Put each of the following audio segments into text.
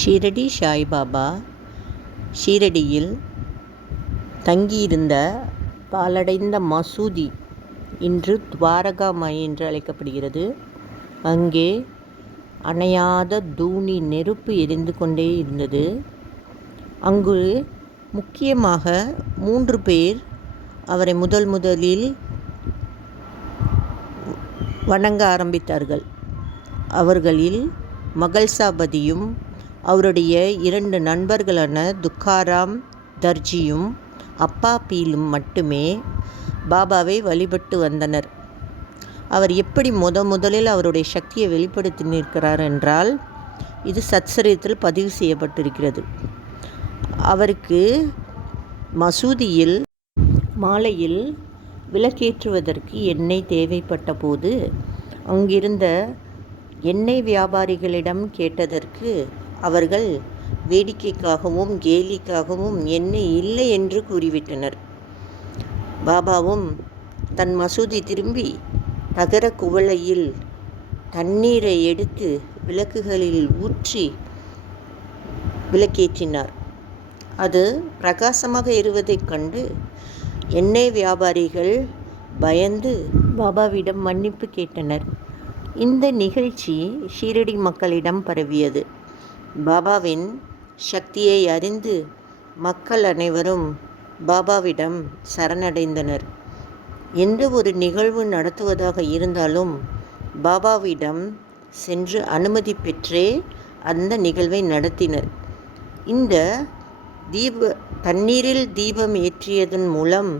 ஷீரடி சாய்பாபா ஷீரடியில் தங்கியிருந்த பாழடைந்த மசூதி இன்று துவாரகாமாய் என்று அழைக்கப்படுகிறது. அங்கே அணையாத தூணி நெருப்பு எரிந்து கொண்டே இருந்தது. அங்கு முக்கியமாக 3 பேர் அவரை முதலில் வணங்க ஆரம்பித்தார்கள். அவர்களில் மகள்சாபதியும் அவருடைய 2 நண்பர்களான துக்காராம் தர்ஜியும் அப்பா பீலும் மட்டுமே பாபாவை வழிபட்டு வந்தனர். அவர் எப்படி முதலில் அவருடைய சக்தியை வெளிப்படுத்தி நிற்கிறார் என்றால், இது சத்சரித்தில் பதிவு செய்யப்பட்டிருக்கிறது. அவருக்கு மசூதியில் மாலையில் விளக்கேற்றுவதற்கு எண்ணெய் தேவைப்பட்ட போது அங்கிருந்த எண்ணெய் வியாபாரிகளிடம் கேட்டதற்கு அவர்கள் வேடிக்கைக்காகவும் கேலிக்காகவும் எண்ணெய் இல்லை என்று கூறிவிட்டனர். பாபாவும் தன் மசூதி திரும்பி தகர குவளையில் தண்ணீரை எடுத்து விளக்குகளில் ஊற்றி விளக்கேற்றினார். அது பிரகாசமாக இருவதைக் கண்டு எண்ணெய் வியாபாரிகள் பயந்து பாபாவிடம் மன்னிப்பு கேட்டனர். இந்த நிகழ்ச்சி ஷீரடி மக்களிடம் பரவியது. பாபாவின் சக்தியை அறிந்து மக்கள் அனைவரும் பாபாவிடம் சரணடைந்தனர். எந்த ஒரு நிகழ்வு நடத்துவதாக இருந்தாலும் பாபாவிடம் சென்று அனுமதி பெற்றே அந்த நிகழ்வை நடத்தினர். இந்த தண்ணீரில் தீபம் ஏற்றியதன் மூலம்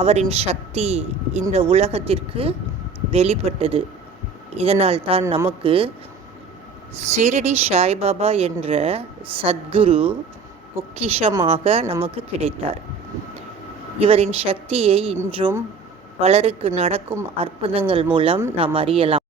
அவரின் சக்தி இந்த உலகத்திற்கு வெளிப்பட்டது. இதனால் தான் நமக்கு ஷீரடி சாய்பாபா என்ற சத்குரு பொக்கிஷமாக நமக்கு கிடைத்தார். இவரின் சக்தியை இன்றும் பலருக்கு நடக்கும் அற்புதங்கள் மூலம் நாம் அறியலாம்.